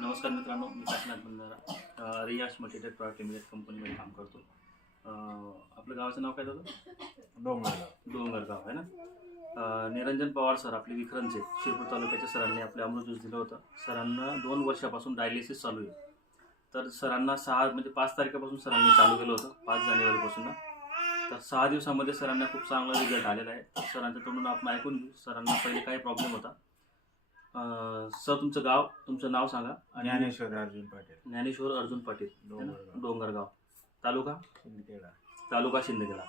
नमस्कार मित्रांनो मी काशीनाथ बंधारा रियास मटेरियल प्रॉडक्ट लिमिटेड कंपनीमध्ये काम करतो. आपलं गावाचं नाव काय होतं डोंगरगाव. डोंगर गाव आहे ना? निरंजन पवार सर आपले विक्रणचे शिरपूर तालुक्याच्या सरांनी आपले अमृत ज्यूस दिलं होतं. सरांना दोन वर्षापासून डायलिसिस चालू आहे. तर सरांना सहा म्हणजे पाच तारखेपासून सरांनी चालू केलं होतं पाच जानेवारीपासून ना. तर सहा दिवसामध्ये सरांना खूप चांगला रिझल्ट आलेला आहे. सरांच्या तोंडून आपण ऐकून घेऊ सरांना पहिले काय प्रॉब्लेम होता. सर तुमचं गाव तुमचं नाव सांगा आणि ज्ञानेश्वर अर्जुन पाटील. ज्ञानेश्वर अर्जुन पाटील? डोंगरगाव. डोंगरगाव. तालुका? शिंदखेडा. तालुका शिंदखेडा.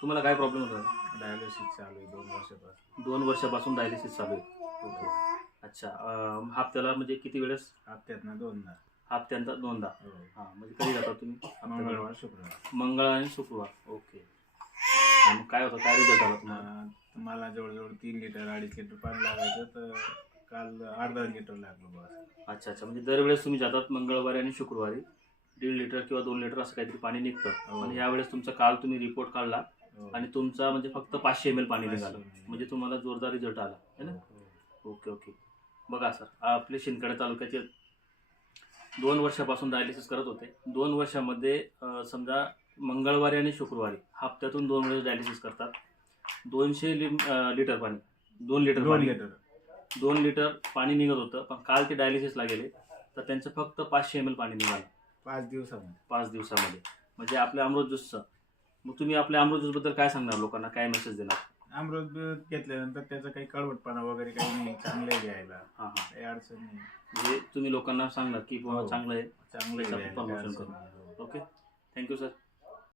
तुम्हाला काय प्रॉब्लेम होता डायलिसिस चालू आहे दोन वर्षापासून. दोन वर्षापासून डायलिसिस चालू आहे. ओके. अच्छा अं, हप्त्याला म्हणजे किती वेळेस? हप्त्यातनं दोनदा. हप्त्यांचा दोनदा. हो. हां म्हणजे कधी जाता तुम्ही? हप्त्याला? मंगळवार शुक्रवार. मंगळ आणि शुक्रवार. ओके. मग काय होतं? काय रिझल्ट आला तुम्हाला? अं, मला जवळजवळ तीन लिटर अडीच लिटर पाणी लागायचं तर काल अर्धा लिटर लागलो बस. अच्छा अच्छा. म्हणजे दरवेळेस तुम्ही जातात मंगळवारी आणि शुक्रवारी. दीड लिटर किंवा दोन लिटर असं काहीतरी पाणी निघतं. हो. आणि यावेळेस तुमचा काल तुम्ही रिपोर्ट काढला हो. आणि तुमचा म्हणजे फक्त पाचशे एम एल पाणी निघालं. म्हणजे तुम्हाला जोरदार रिझल्ट आला. है ना? हो. Okay okay. बघा सर आपले शिंदखेडा तालुक्याचे दोन वर्षापासून डायलिसिस करत होते. दोन वर्षामध्ये अं, समजा मंगळवारी आणि शुक्रवारी हप्त्यातून दोन वेळेस डायलिसिस करतात. दोनशे लि अं, लिटर पाणी. दोन लिटर दोन पाणी. लिटर. दोन लिटर पाणी निघत होतं पण काल ते डायलिसिसला गेले. तर त्यांचं फक्त पाचशे एम एल पाणी निघालं. पाच दिवसामध्ये. पाच दिवसामध्ये. म्हणजे आपल्या अमृत ज्यूसचं मग तुम्ही आपल्या अमृत ज्यूसबद्दल काय सांगणार लोकांना? काय मेसेज देणार? अमृत बिमृत घेतल्यानंतर त्याचा काही कडवटपणा वगैरे काही नाही. चांगलं आहे घ्यायला. हां हां. काही अडचण नाही. म्हणजे तुम्ही लोकांना सांगणार की बुवा हो. चांगलं आहे. चांगलं आहे करू. नाही. Okay thank you sir